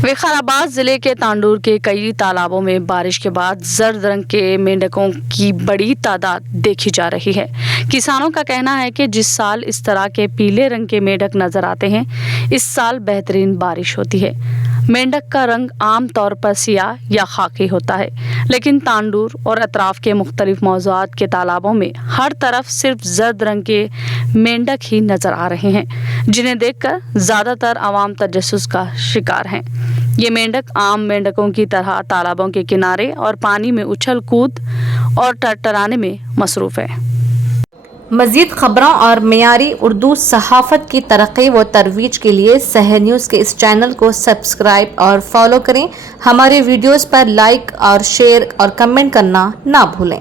विकाराबाद जिले के तांडूर के कई तालाबों में बारिश के बाद जर्द रंग के मेंढकों की बड़ी तादाद देखी जा रही है। किसानों का कहना है कि जिस साल इस तरह के पीले रंग के मेंढक नजर आते हैं, इस साल बेहतरीन बारिश होती है। मेंढक का रंग आम तौर पर सियाह या खाकी होता है, लेकिन तांडूर और अतराफ के मुख्तलिफ मौज़ूआत के तालाबों में हर तरफ सिर्फ जर्द रंग के मेंढक ही नजर आ रहे हैं, जिन्हें देखकर ज्यादातर आवाम तजस्सुस का शिकार हैं। ये मेंढक आम मेंढकों की तरह तालाबों के किनारे और पानी में उछल कूद और टरटराने में मसरूफ है। मज़ीद ख़बरों और मेयारी उर्दू सहाफ़त की तरक्की व तरवीज के लिए सहर न्यूज़ के इस चैनल को सब्सक्राइब और फॉलो करें। हमारे वीडियोस पर लाइक और शेयर और कमेंट करना ना भूलें।